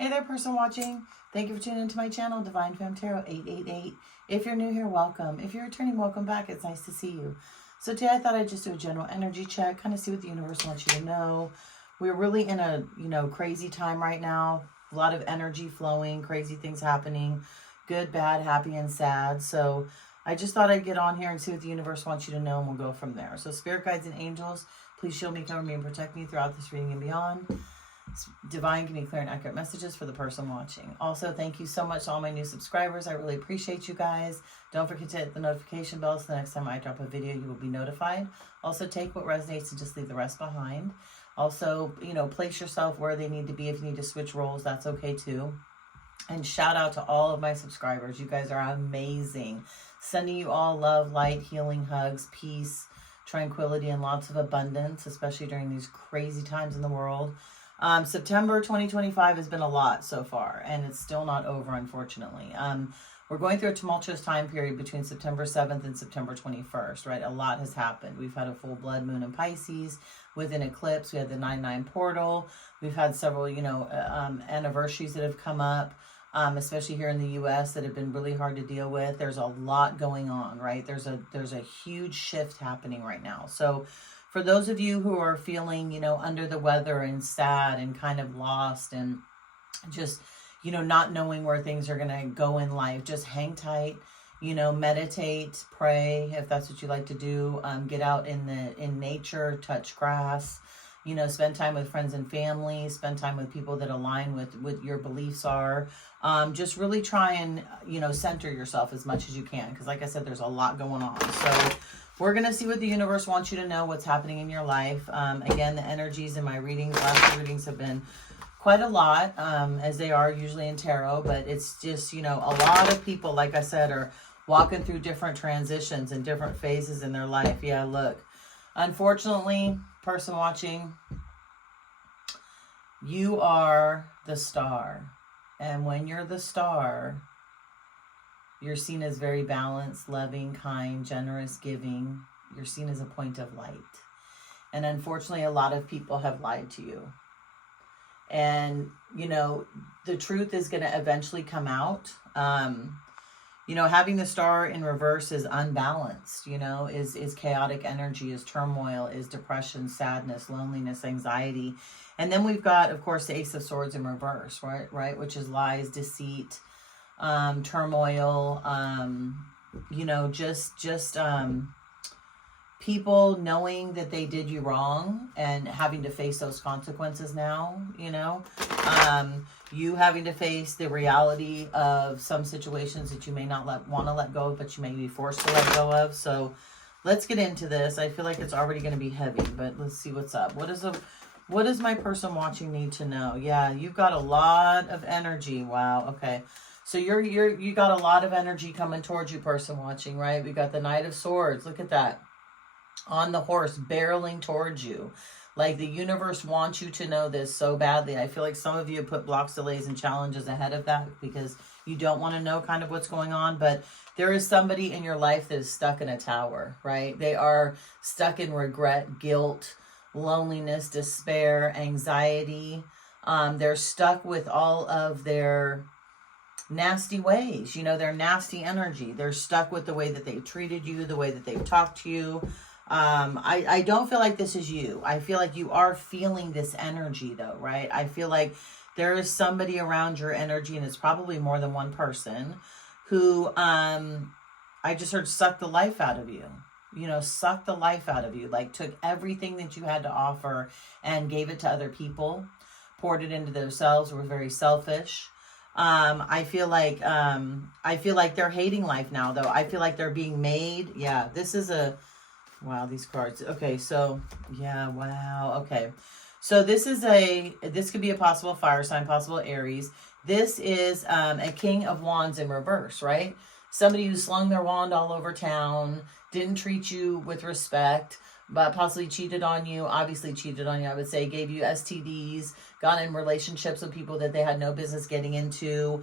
Hey there, person watching. Thank you for tuning into my channel, Divine Femme Tarot 888. If you're new here, welcome. If you're returning, welcome back. It's nice to see you. So today I thought I'd just do a general energy check, kind of see what the universe wants you to know. We're really in a, crazy time right now. A lot of energy flowing, crazy things happening, good, bad, happy, and sad. So I just thought I'd get on here and see what the universe wants you to know, and we'll go from there. So spirit guides and angels, please shield me, cover me, and protect me throughout this reading and beyond. Divine, give me clear and accurate messages for the person watching. Also, thank you so much to all my new subscribers. I really appreciate you guys. Don't forget to hit the notification bell so the next time I drop a video, you will be notified. Also, take what resonates and just leave the rest behind. Also, place yourself where they need to be. If you need to switch roles, that's okay too. And shout out to all of my subscribers. You guys are amazing. Sending you all love, light, healing, hugs, peace, tranquility, and lots of abundance, especially during these crazy times in the world. September 2025 has been a lot so far, and it's still not over, unfortunately. We're going through a tumultuous time period between September 7th and September 21st, right? A lot has happened. We've had a full blood moon in Pisces with an eclipse. We had the 9/9 portal. We've had several, anniversaries that have come up, especially here in the U.S. that have been really hard to deal with. There's a lot going on, right? There's a huge shift happening right now. So for those of you who are feeling, under the weather and sad and kind of lost and just, not knowing where things are going to go in life, just hang tight, meditate, pray, if that's what you like to do. Get out in nature, touch grass, spend time with friends and family, spend time with people that align with what your beliefs are. Just really try and, center yourself as much as you can. Because like I said, there's a lot going on. So we're going to see what the universe wants you to know, what's happening in your life. Again, the energies in my readings, last two readings have been quite a lot, as they are usually in tarot. But it's just, a lot of people, like I said, are walking through different transitions and different phases in their life. Yeah, look. Unfortunately, person watching, you are the star. And when you're the star, you're seen as very balanced, loving, kind, generous, giving. You're seen as a point of light. And unfortunately, a lot of people have lied to you. And, the truth is going to eventually come out. Having the star in reverse is unbalanced, is chaotic energy, is turmoil, is depression, sadness, loneliness, anxiety. And then we've got, of course, the Ace of Swords in reverse, right? Which is lies, deceit, turmoil, people knowing that they did you wrong and having to face those consequences now, you having to face the reality of some situations that you may not want to let go of, but you may be forced to let go of. So let's get into this. I feel like it's already going to be heavy, but let's see what's up. What does my person watching need to know? Yeah, you've got a lot of energy. Wow. Okay. So you got a lot of energy coming towards you, person watching, right? We got the Knight of Swords. Look at that. On the horse, barreling towards you. Like the universe wants you to know this so badly. I feel like some of you have put blocks, delays, and challenges ahead of that because you don't want to know kind of what's going on. But there is somebody in your life that is stuck in a tower, right? They are stuck in regret, guilt, loneliness, despair, anxiety. They're stuck with all of their nasty ways, their nasty energy. They're stuck with the way that they've treated you, the way that they've talked to you. I don't feel like this is you. I feel like you are feeling this energy though, right? I feel like there is somebody around your energy, and it's probably more than one person, who I just heard suck the life out of you. Suck the life out of you. Like took everything that you had to offer and gave it to other people, poured it into themselves, were very selfish. I feel like they're hating life now though. I feel like they're being made. Yeah, this is wow, these cards. Okay, so yeah, wow. Okay. So this could be a possible fire sign, possible Aries. This is a King of Wands in reverse, right? Somebody who slung their wand all over town, didn't treat you with respect, but possibly cheated on you, obviously cheated on you, I would say, gave you STDs, got in relationships with people that they had no business getting into,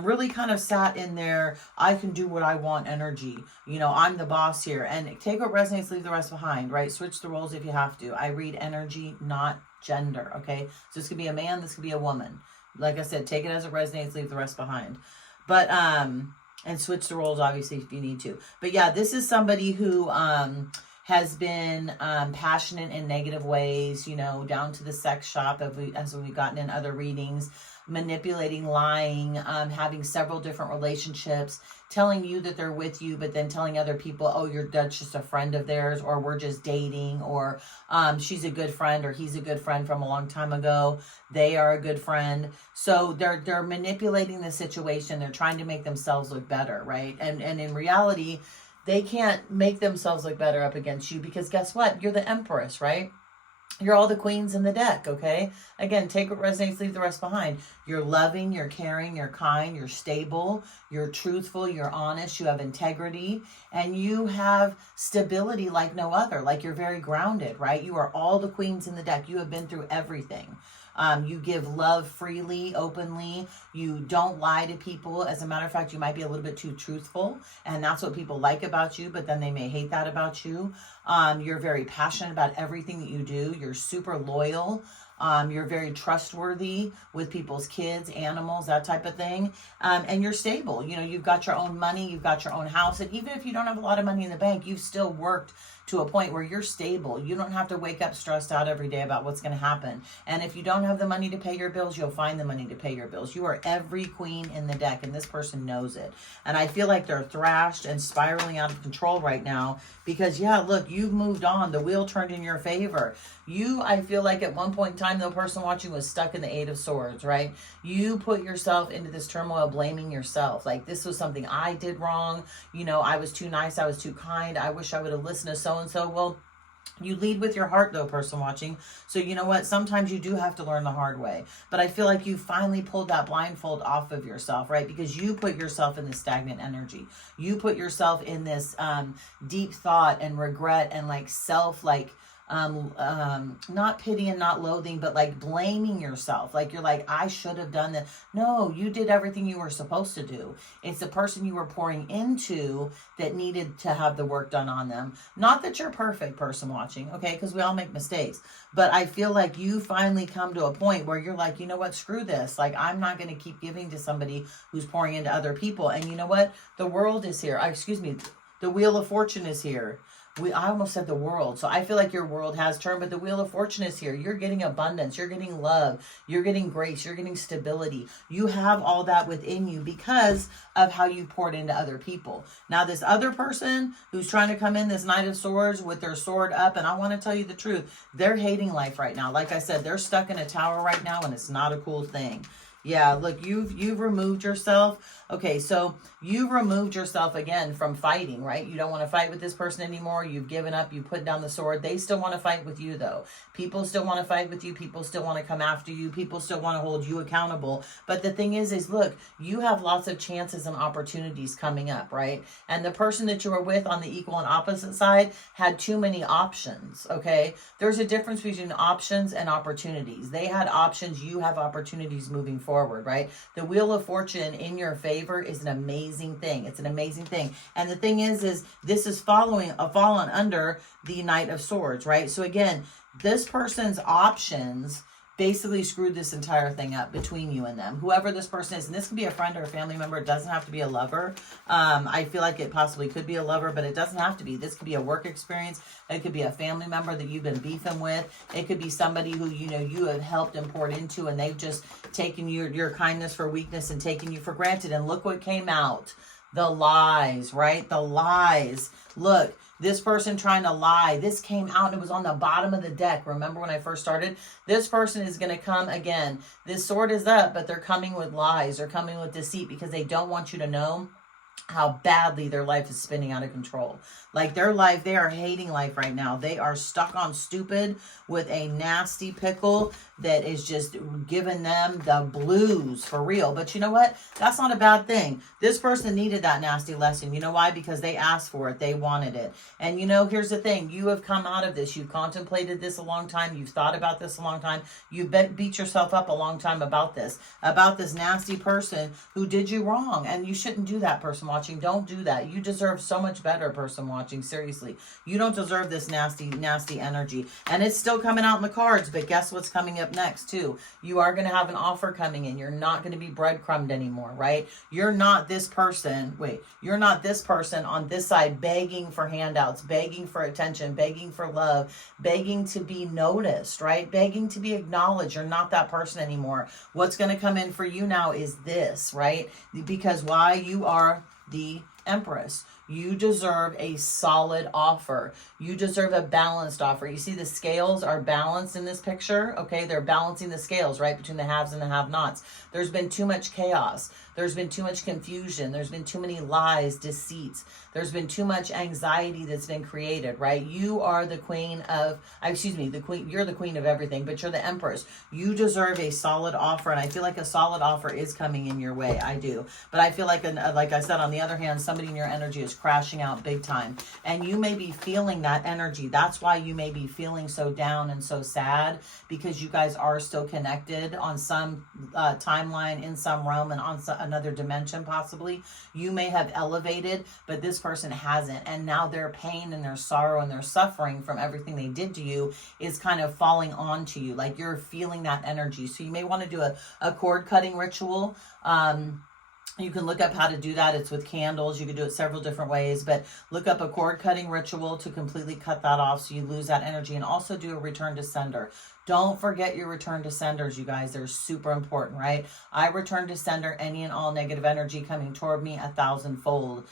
really kind of sat in their, I can do what I want energy, I'm the boss here, and take what resonates, leave the rest behind, right? Switch the roles if you have to. I read energy, not gender, okay? So this could be a man, this could be a woman. Like I said, take it as it resonates, leave the rest behind. But, and switch the roles, obviously, if you need to. But yeah, this is somebody who, has been passionate in negative ways, you know, down to the sex shop, as we've gotten in other readings, manipulating, lying, having several different relationships, telling you that they're with you, but then telling other people, oh, that's just a friend of theirs, or we're just dating, or she's a good friend, or he's a good friend from a long time ago. They are a good friend. So they're manipulating the situation. They're trying to make themselves look better, right? And in reality, they can't make themselves look better up against you, because guess what? You're the Empress, right? You're all the queens in the deck, okay? Again, take what resonates, leave the rest behind. You're loving, you're caring, you're kind, you're stable, you're truthful, you're honest, you have integrity, and you have stability like no other. Like, you're very grounded, right? You are all the queens in the deck. You have been through everything. You give love freely, openly. You don't lie to people. As a matter of fact, you might be a little bit too truthful, and that's what people like about you, but then they may hate that about you. You're very passionate about everything that you do. You're super loyal. You're very trustworthy with people's kids, animals, that type of thing. And you're stable. You know, you've got your own money, you've got your own house. And even if you don't have a lot of money in the bank, you've still worked to a point where you're stable. You don't have to wake up stressed out every day about what's going to happen. And if you don't have the money to pay your bills, you'll find the money to pay your bills. You are every queen in the deck, and this person knows it. And I feel like they're thrashed and spiraling out of control right now because, yeah, look, you've moved on. The wheel turned in your favor. I feel like at one point in time, the person watching was stuck in the Eight of Swords, right? You put yourself into this turmoil, blaming yourself. Like, this was something I did wrong. You know, I was too nice. I was too kind. I wish I would have listened to so-and-so. Well, you lead with your heart, though, person watching. So you know what? Sometimes you do have to learn the hard way. But I feel like you finally pulled that blindfold off of yourself, right? Because you put yourself in this stagnant energy. You put yourself in this deep thought and regret and not pity and not loathing, but like blaming yourself. Like, you're like, I should have done that. No, you did everything you were supposed to do. It's the person you were pouring into that needed to have the work done on them. Not that you're perfect, person watching, okay? Because we all make mistakes. But I feel like you finally come to a point where you're like, you know what? Screw this. Like, I'm not going to keep giving to somebody who's pouring into other people. And you know what? The world is here. The Wheel of Fortune is here. I almost said the world. So I feel like your world has turned, but the Wheel of Fortune is here. You're getting abundance. You're getting love. You're getting grace. You're getting stability. You have all that within you because of how you poured into other people. Now, this other person who's trying to come in, this Knight of Swords with their sword up, and I want to tell you the truth, they're hating life right now. Like I said, they're stuck in a tower right now, and it's not a cool thing. Yeah, look, you've removed yourself. Okay, so you removed yourself again from fighting, right? You don't want to fight with this person anymore. You've given up. You put down the sword. They still want to fight with you, though. People still want to fight with you. People still want to come after you. People still want to hold you accountable. But the thing is look, you have lots of chances and opportunities coming up, right? And the person that you were with on the equal and opposite side had too many options, okay? There's a difference between options and opportunities. They had options. You have opportunities moving forward, right? The Wheel of Fortune in your favor is an amazing thing. It's an amazing thing. And the thing is this is fallen under the Knight of Swords, right? So again, this person's options basically screwed this entire thing up between you and them. Whoever this person is, and this could be a friend or a family member. It doesn't have to be a lover. I feel like it possibly could be a lover, but it doesn't have to be. This could be a work experience. It could be a family member that you've been beefing with. It could be somebody who, you know, you have helped and poured into, and they've just taken your kindness for weakness and taken you for granted. And look what came out. The lies, right? The lies. Look, this person trying to lie. This came out and it was on the bottom of the deck. Remember when I first started? This person is going to come again. This sword is up, but they're coming with lies. They're coming with deceit because they don't want you to know how badly their life is spinning out of control. Like, their life, they are hating life right now. They are stuck on stupid with a nasty pickle that is just giving them the blues for real. But you know what? That's not a bad thing. This person needed that nasty lesson. You know why? Because they asked for it. They wanted it. And you know, here's the thing. You have come out of this. You've contemplated this a long time. You've thought about this a long time. You've beat yourself up a long time about this nasty person who did you wrong. And you shouldn't do that, person watching. Don't do that. You deserve so much better, person watching. Seriously. You don't deserve this nasty, nasty energy. And it's still coming out in the cards, but guess what's coming up up next too. You are going to have an offer coming in. You're not going to be breadcrumbed anymore, right? You're not this person. Wait, you're not this person on this side begging for handouts, begging for attention, begging for love, begging to be noticed, right? Begging to be acknowledged. You're not that person anymore. What's going to come in for you now is this, right? Because why? You are the Empress. You deserve a solid offer. You deserve a balanced offer. You see the scales are balanced in this picture, okay? They're balancing the scales, right, between the haves and the have-nots. There's been too much chaos. There's been too much confusion. There's been too many lies, deceits. There's been too much anxiety that's been created, right? You are the queen of, you're the queen of everything, but you're the Empress. You deserve a solid offer, and I feel like a solid offer is coming in your way. I do. But I feel like I said, on the other hand, somebody in your energy is crashing out big time, and you may be feeling that energy. That's why you may be feeling so down and so sad, because you guys are still connected on some timeline, in some realm, and on another dimension possibly. You may have elevated, but this person hasn't, and now their pain and their sorrow and their suffering from everything they did to you is kind of falling onto you. Like, you're feeling that energy. So you may want to do a cord cutting ritual. You can look up how to do that. It's with candles. You can do it several different ways, but look up a cord cutting ritual to completely cut that off so you lose that energy, and also do a return to sender. Don't forget your return to senders, you guys. They're super important, right? I return to sender any and all negative energy coming toward me 1,000-fold.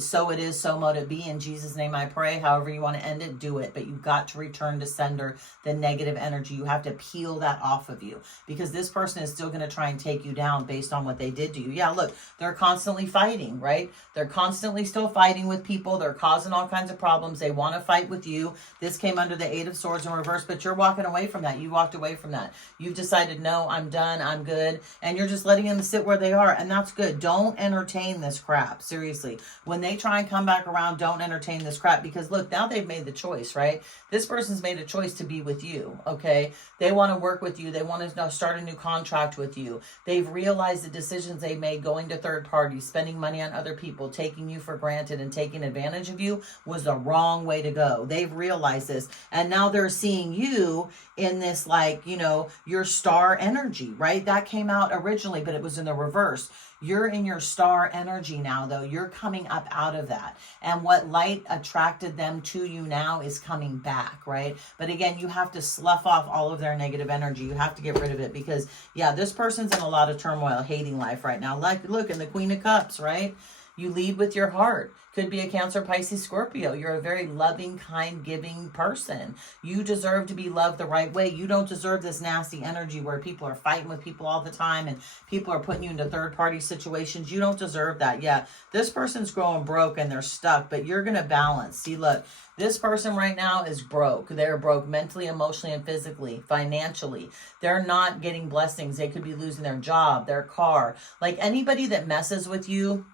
So it is, so mote it be. In Jesus' name I pray. However you want to end it, do it. But you've got to return to sender the negative energy. You have to peel that off of you, because this person is still going to try and take you down based on what they did to you. Yeah, look, they're constantly fighting, right? They're constantly still fighting with people. They're causing all kinds of problems. They want to fight with you. This came under the Eight of Swords in reverse, but you're walking away from that. You walked away from that. You've decided, no, I'm done. I'm good. And you're just letting them sit where they are. And that's good. Don't entertain this crap. Seriously. When they try and come back around, don't entertain this crap, because look, now they've made the choice, right? This person's made a choice to be with you, okay? They want to work with you. They want to start a new contract with you. They've realized the decisions they made going to third parties, spending money on other people, taking you for granted and taking advantage of you was the wrong way to go. They've realized this, and now they're seeing you in this, like, you know, your star energy, right? That came out originally, but it was in the reverse. You're in your star energy now, though. You're coming up out of that. And what light attracted them to you now is coming back, right? But again, you have to slough off all of their negative energy. You have to get rid of it, because, yeah, this person's in a lot of turmoil, hating life right now. Like, look, in the Queen of Cups, right? You lead with your heart. Could be a Cancer, Pisces, Scorpio. You're a very loving, kind, giving person. You deserve to be loved the right way. You don't deserve this nasty energy where people are fighting with people all the time and people are putting you into third-party situations. You don't deserve that. Yeah, this person's growing broke and they're stuck, but you're going to balance. See, look, this person right now is broke. They're broke mentally, emotionally, and physically, financially. They're not getting blessings. They could be losing their job, their car. Like, anybody that messes with you,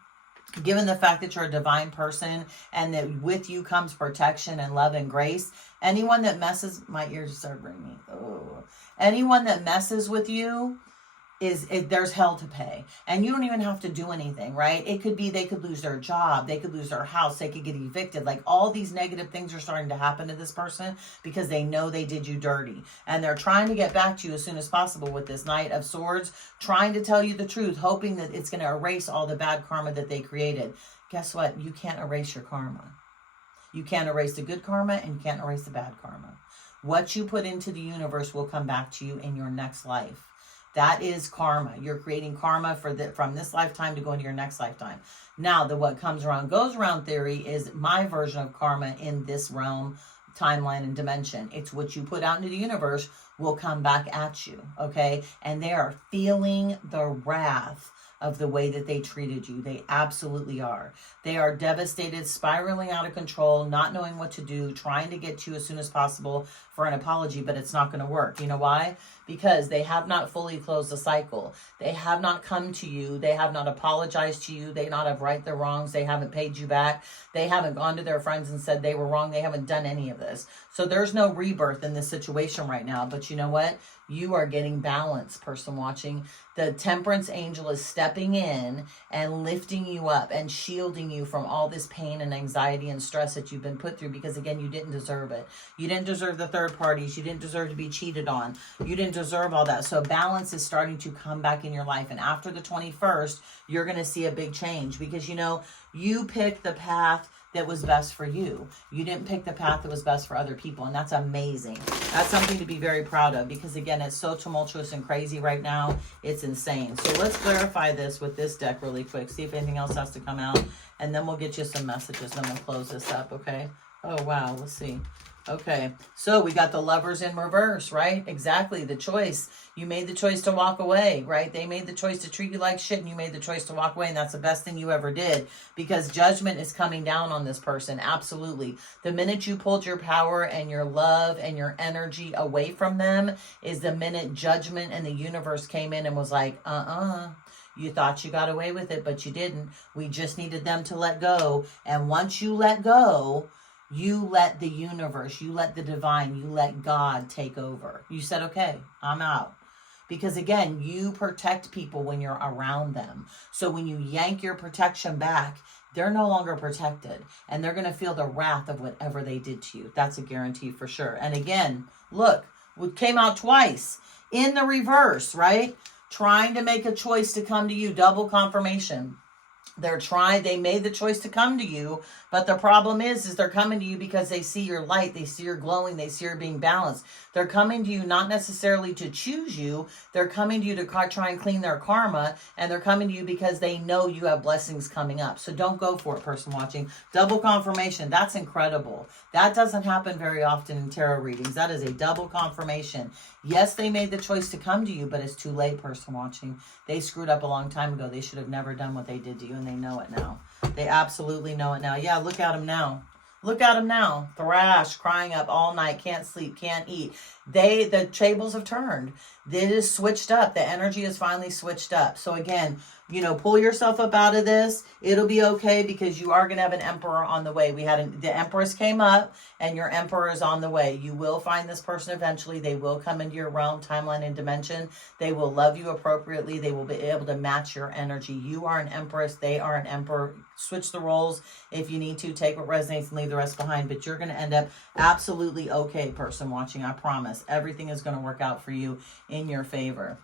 given the fact that you're a divine person and that with you comes protection and love and grace, anyone that messes, my ears start ringing. Oh, anyone that messes with you there's hell to pay, and you don't even have to do anything, right? It could be they could lose their job, they could lose their house, they could get evicted. Like, all these negative things are starting to happen to this person because they know they did you dirty, and they're trying to get back to you as soon as possible with this Knight of Swords, trying to tell you the truth, hoping that it's going to erase all the bad karma that they created. Guess what? You can't erase your karma. You can't erase the good karma, and you can't erase the bad karma. What you put into the universe will come back to you in your next life. That is karma. You're creating karma from this lifetime to go into your next lifetime. Now, what comes around goes around theory is my version of karma in this realm, timeline, and dimension. It's what you put out into the universe will come back at you, okay? And they are feeling the wrath of the way that they treated you. They absolutely are. They are devastated, spiraling out of control, not knowing what to do, trying to get to you as soon as possible for an apology, but it's not going to work. You know why? Because they have not fully closed the cycle. They have not come to you. They have not apologized to you. They not have right their wrongs. They haven't paid you back. They haven't gone to their friends and said they were wrong. They haven't done any of this. So there's no rebirth in this situation right now. But you know what? You are getting balance, person watching. The temperance angel is stepping in and lifting you up and shielding you from all this pain and anxiety and stress that you've been put through, because again, you didn't deserve it. You didn't deserve the third parties. You didn't deserve to be cheated on. You didn't deserve all that. So balance is starting to come back in your life. And after the 21st, you're going to see a big change, because you know, you picked the path that was best for you. You didn't pick the path that was best for other people, and that's amazing. That's something to be very proud of, because again, it's so tumultuous and crazy right now. It's insane. So let's clarify this with this deck really quick. See if anything else has to come out, and then we'll get you some messages, and then we'll close this up, okay? Oh, wow. Let's see. Okay, so we got the Lovers in reverse, right? Exactly, the choice. You made the choice to walk away, right? They made the choice to treat you like shit, and you made the choice to walk away, and that's the best thing you ever did, because judgment is coming down on this person, absolutely. The minute you pulled your power and your love and your energy away from them is the minute judgment and the universe came in and was like, you thought you got away with it, but you didn't. We just needed them to let go, and once you let go, you let the universe, you let the divine, you let God take over. You said, okay, I'm out. Because again, you protect people when you're around them. So when you yank your protection back, they're no longer protected. And they're going to feel the wrath of whatever they did to you. That's a guarantee for sure. And again, look, it came out twice in the reverse, right? Trying to make a choice to come to you, double confirmation. They made the choice to come to you, but the problem is they're coming to you because they see your light, they see your glowing, they see your being balanced. They're coming to you not necessarily to choose you, they're coming to you to try and clean their karma, and they're coming to you because they know you have blessings coming up. So don't go for it, person watching. Double confirmation, that's incredible. That doesn't happen very often in tarot readings. That is a double confirmation. Yes, they made the choice to come to you, but it's too late, person watching. They screwed up a long time ago. They should have never done what they did to you, and they know it now. They absolutely know it now. Yeah, look at them now. Look at them now. Thrash, crying up all night, can't sleep, can't eat. The tables have turned. It is switched up. The energy is finally switched up. So again, you know, pull yourself up out of this. It'll be okay, because you are going to have an emperor on the way. The empress came up, and your emperor is on the way. You will find this person eventually. They will come into your realm, timeline, and dimension. They will love you appropriately. They will be able to match your energy. You are an empress. They are an emperor. Switch the roles if you need to. Take what resonates and leave the rest behind. But you're going to end up absolutely okay, person watching. I promise. Everything is going to work out for you in your favor.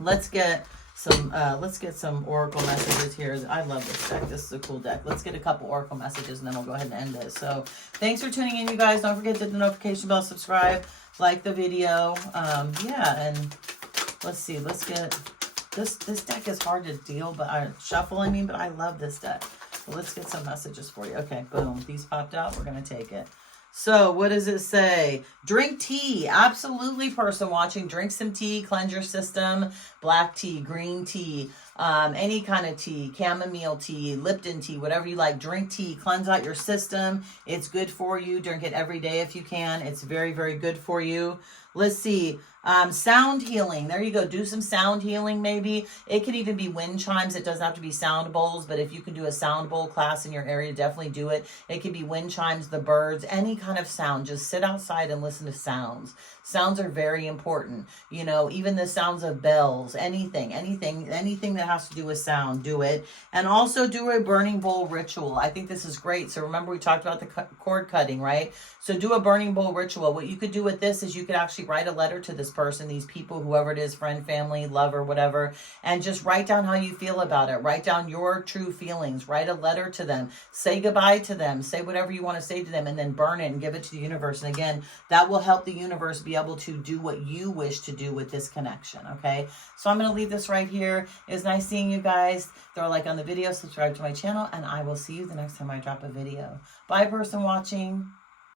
Let's get some oracle messages here. I love this deck. This is a cool deck. Let's get a couple oracle messages, and then we'll go ahead and end it. So thanks for tuning in, you guys. Don't forget to hit the notification bell, subscribe, like the video. Yeah, and let's see. Let's get this deck is hard to deal, but but I love this deck. So let's get some messages for you. Okay, boom. These popped out. We're gonna take it. So what does it say? Drink tea. Absolutely, person watching. Drink some tea. Cleanse your system. Black tea, green tea, any kind of tea, chamomile tea, Lipton tea, whatever you like. Drink tea. Cleanse out your system. It's good for you. Drink it every day if you can. It's very, very good for you. Let's see. Sound healing. There you go. Do some sound healing maybe. It could even be wind chimes. It doesn't have to be sound bowls, but if you can do a sound bowl class in your area, definitely do it. It could be wind chimes, the birds, any kind of sound. Just sit outside and listen to sounds. Sounds are very important. You know, even the sounds of bells, anything that has to do with sound, do it. And also do a burning bowl ritual. I think this is great. So remember we talked about the cord cutting, right? So do a burning bowl ritual. What you could do with this is you could actually write a letter to this person, these people, whoever it is, friend, family, lover, whatever, and just write down how you feel about it. Write down your true feelings. Write a letter to them. Say goodbye to them. Say whatever you want to say to them, and then burn it and give it to the universe. And again, that will help the universe be able to do what you wish to do with this connection, okay? So I'm going to leave this right here. It's nice seeing you guys. Throw a like on the video, subscribe to my channel, and I will see you the next time I drop a video. Bye, person watching.